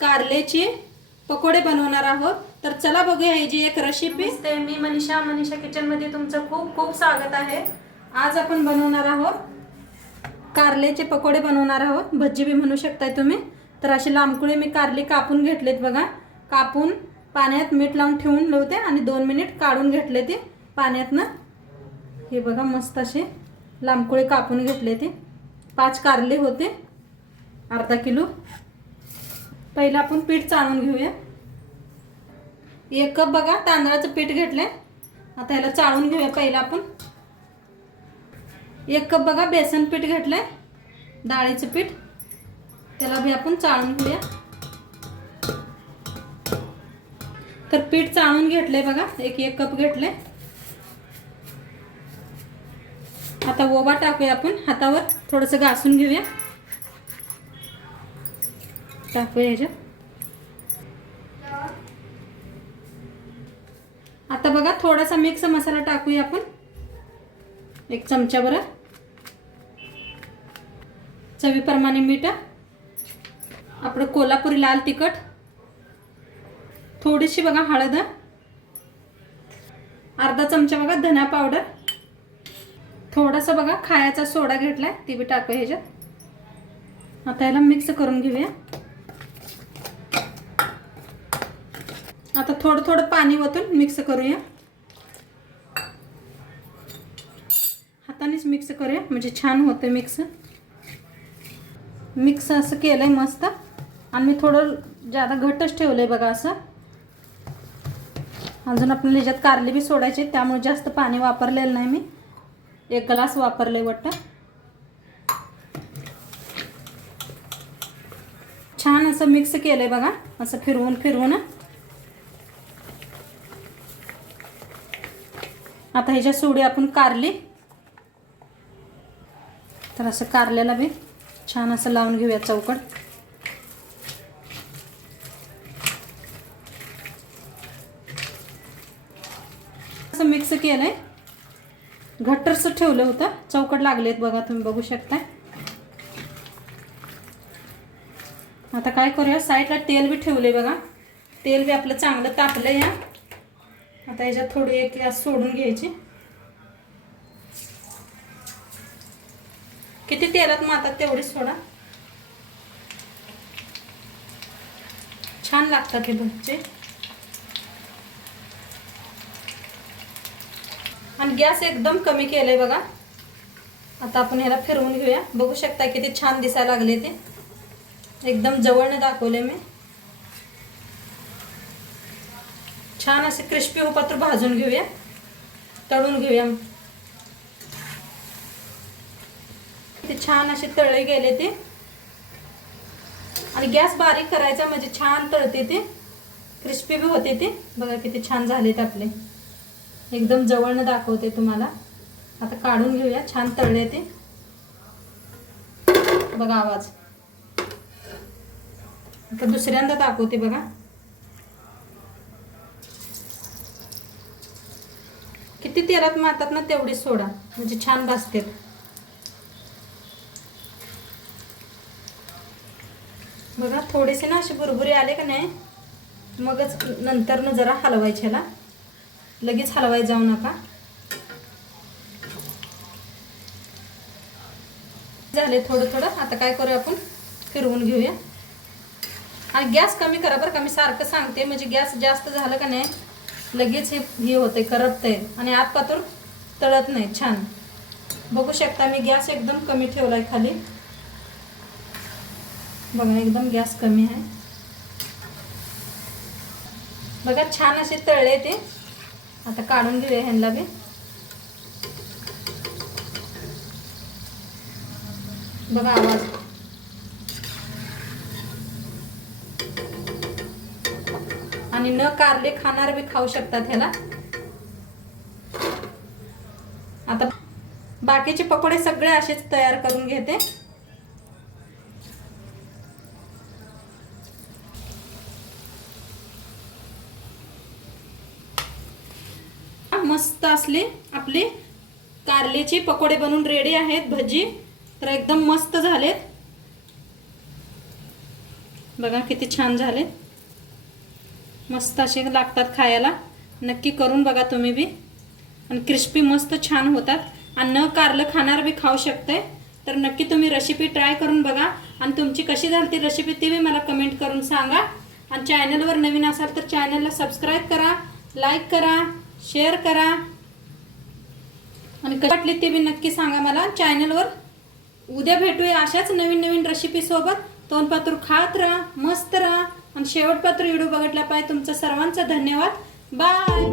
कारल्याचे पकोडे बनवणार आहोत. तर चला बघूया ही जी एक रेसिपी ते मी मनीषा. मनीषा किचनमध्ये तुमचं खूप खूप स्वागत आहे. आज आपण बनवणार आहोत कारल्याचे पकोडे बनवणार आहोत. भज्जी बी म्हणू शकताय तुम्ही. तर असे लांबकुळे मी कारले कापून घेतलेत बघा. कापून पाण्यात मीठ लावून ठेवून ठेवते आणि दोन मिनिट काढून घेतले ते पाण्यातनं. हे बघा मस्त असे लांबकुळे कापून घेतले ते. पाच कारले होते. अर्धा किलो. पहिलं आपण पीठ चाळून घेऊया. एक कप बघा तांदळाचं पीठ घेतलंय. आता ह्याला चाळून घेऊया पहिलं आपण. एक कप बघा बेसन पीठ घेतलंय डाळीचं पीठ. त्याला बी आपण चाळून घेऊया. तर पीठ चाळून घेतलंय बघा एक एक कप घेतलंय. आता ओवा टाकूया आपण हातावर थोडंसं घासून घेऊया. टाकूया ह्याच्यात आता बघा थोडासा मिक्स मसाला टाकूया आपण. एक चमचा बरं. चवीप्रमाणे मीठ. आपलं कोल्हापुरी लाल तिखट. थोडीशी बघा हळद. अर्धा चमचा बघा धना पावडर. थोडासा बघा खायचा सोडा घेतलाय ते बी टाकूया ह्याच्यात. आता याला मिक्स करून घेऊया. आता थोडं थोडं पाणी ओतून मिक्स करूया. हातानेच मिक्स करूया म्हणजे छान होतं मिक्स. मिक्स असं केलंय मस्त. आणि मी थोडं जादा घट्टच ठेवलंय बघा असं. अजून आपल्याला ह्याच्यात कारली बी सोडायचे त्यामुळे जास्त पाणी वापरलेलं नाही मी. एक ग्लास वापरले वाटतं छान असं मिक्स केलं आहे बघा असं फिरवून फिरवून. आता ह्याच्या सोडी आपण कारली. तर असं कारल्याला बी छान असं लावून घेऊया चौकट असं मिक्स केलंय. घट्टरसं ठेवलं होतं. चौकट लागलेत बघा तुम्ही बघू शकता आता काय करूया? साईडला तेल बी ठेवले बघा. तेल बी आपलं चांगलं तापलं या आता याच्यात थोडी एक ग्लास सोडून घ्यायची. किती तेलात मातात तेवढी सोडा. छान लागतात हे भज्जे आणि गॅस एकदम कमी केलंय बघा. आता आपण ह्याला फिरवून घेऊया. बघू शकता किती छान दिसायला लागले ते. एकदम जवळनं दाखवले मी. छान असे क्रिस्पी होपात्र भाजून घेऊया. तळून घेऊया. ते छान असे तळले गेले ते. आणि गॅस बारीक करायचा म्हणजे छान तळते ते. क्रिस्पी बी होते ते. बघा किती छान झालेत आपले. एकदम जवळनं दाखवते तुम्हाला. आता काढून घेऊया. छान तळले ते. बघा आवाज. आता दुसऱ्यांदा दाखवते बघा. किती तेलात मारतात ना तेवढी सोडा. म्हणजे छान भाजते बघा थोडेसे ना असे भुरभुरे आले का नाही? मगच नंतर जरा हलवायच्याला लगेच हलवाय जाऊ नका. झाले थोडं थोडं. आता काय करूया आपण? फिरवून घेऊया. आणि गॅस कमी करा बरं का. मी सारखं सांगते. म्हणजे गॅस जास्त झालं का नाही? लगेच हे हे होते करपते आणि आत पातूर तळत नाही. छान. बघू शकता मी गॅस एकदम कमी ठेवलाय खाली. बघा एकदम गॅस कमी आहे. बघा छान असे तळले ते. आता काढून घेऊया ह्यांना बी. बघा आवाज. आणि न कारले खाणार बी खाऊ शकतात ह्याला. आता बाकीचे पकोडे सगळे असेच तयार करून घेते. मस्त असले आपले कारलेचे पकोडे बनवून रेडी आहेत भजी. तर एकदम मस्त झालेत. बघा किती छान झालेत. मस्त असे लागतात खायला. नक्की करून बघा तुम्ही बी. आणि क्रिस्पी मस्त छान होतात. आणि न कारलं खाणार बी खाऊ शकते. तर नक्की तुम्ही रेसिपी ट्राय करून बघा. आणि तुमची कशी झाली ती रेसिपी ती बी मला कमेंट करून सांगा. आणि चॅनलवर नवीन असाल तर चॅनलला सबस्क्राईब करा लाईक करा शेअर करा. आणि कशी वाटली ती बी नक्की सांगा मला. चॅनलवर उद्या भेटूया अशाच नवीन नवीन रेसिपी सोबत. तोंडपातूर खात राहा मस्त राहा. आणि शेवटपात्र व्हिडिओ बघितला पाहिजे. तुमचं सर्वांचं धन्यवाद. बाय